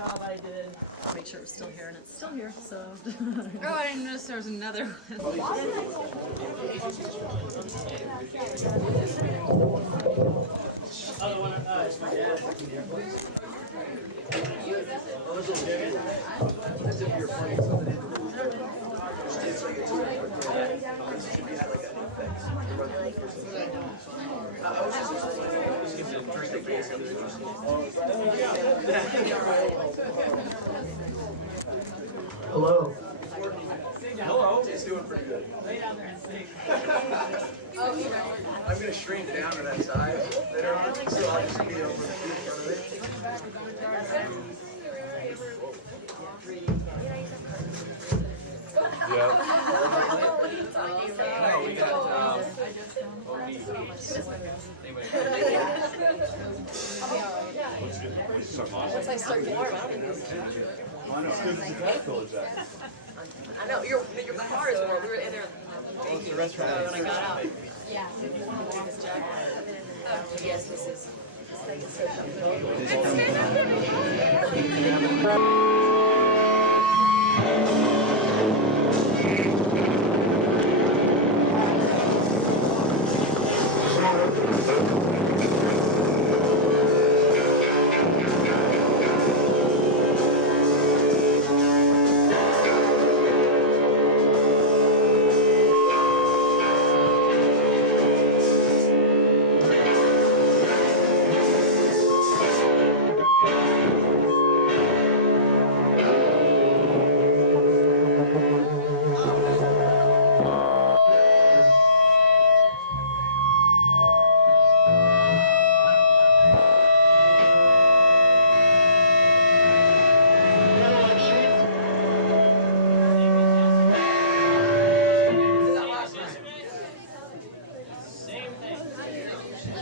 job I did. Make sure it was still here, and it's still here. So. Oh, I didn't notice there was another one. Other one, it's my dad. As if you're playing something in. It's like it's should be like Hello. Hello. It's doing pretty good. I'm going to shrink down to that size later on, so I'll just be over in front of it. No, we got OD. Once I start to warm, I don't think it's I know. As good as the back village at. I know, your car is warm. We were in there The restaurant. when I got out. Yeah. Yes, this is.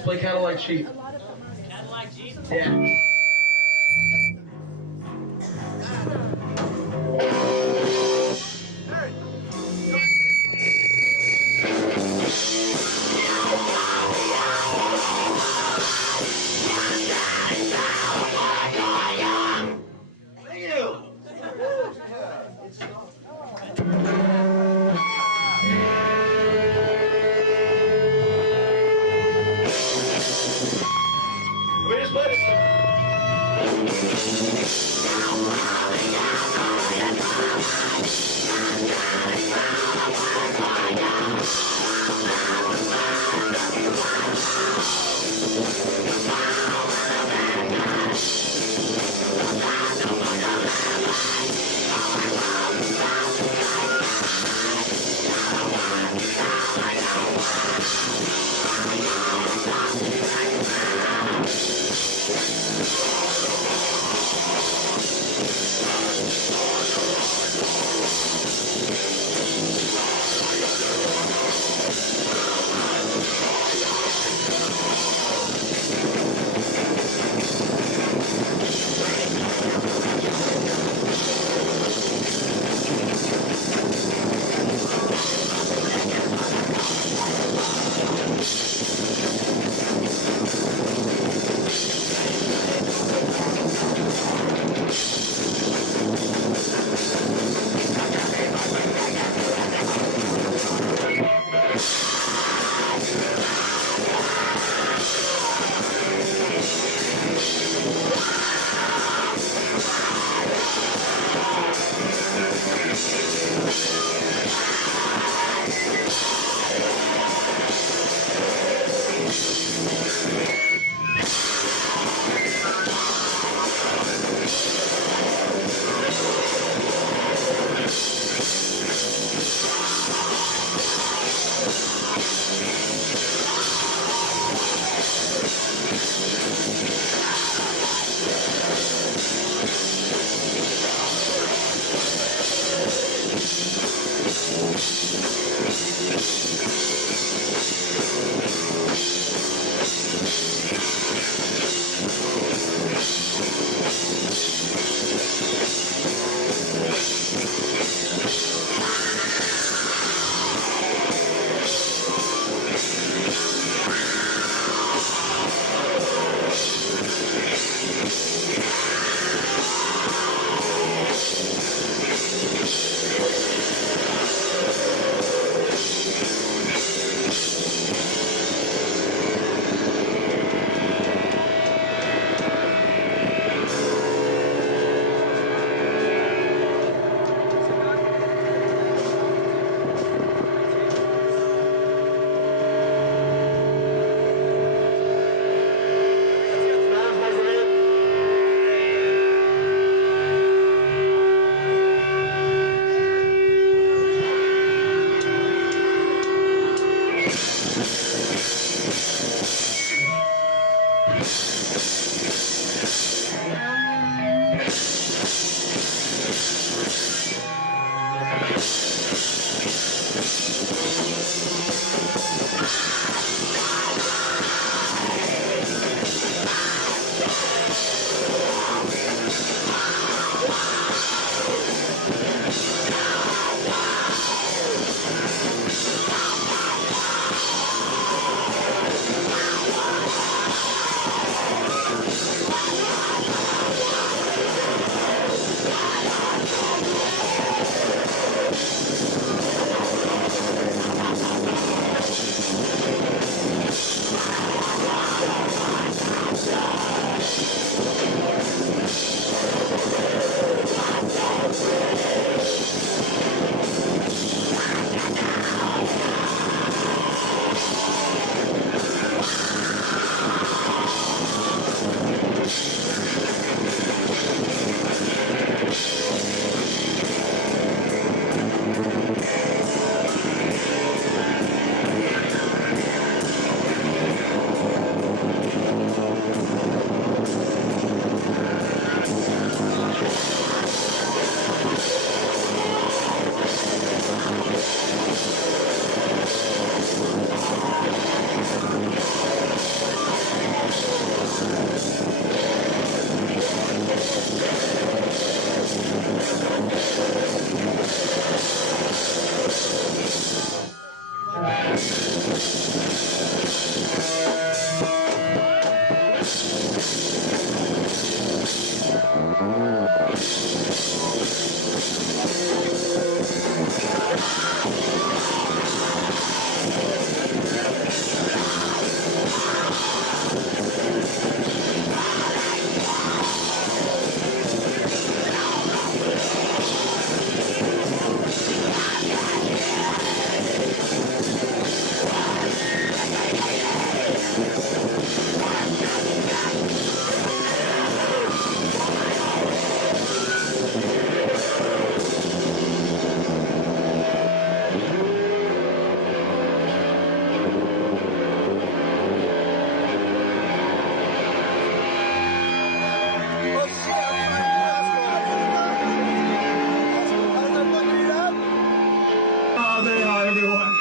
Play Cadillac Jeep. Cadillac Jeep. Yeah. We just played it. Hi everyone.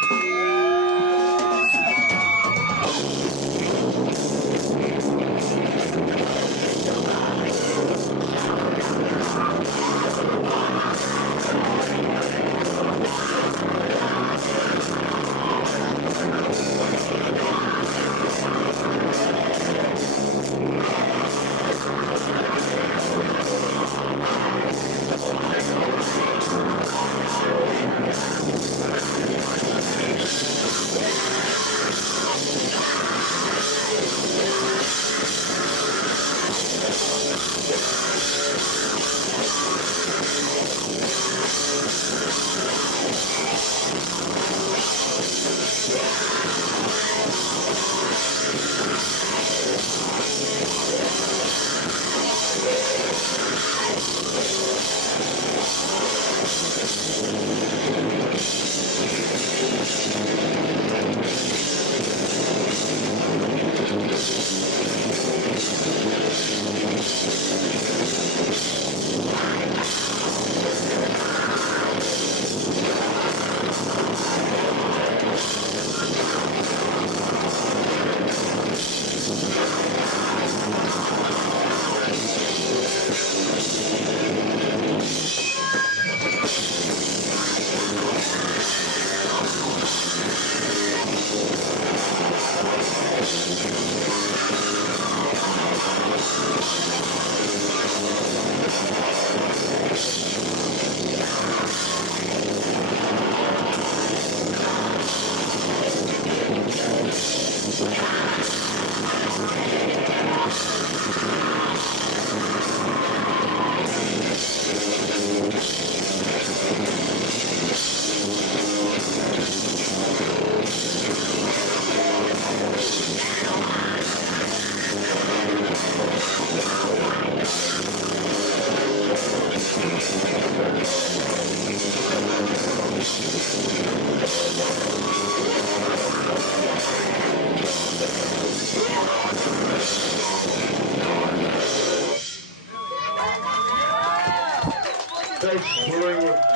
Thanks for touring with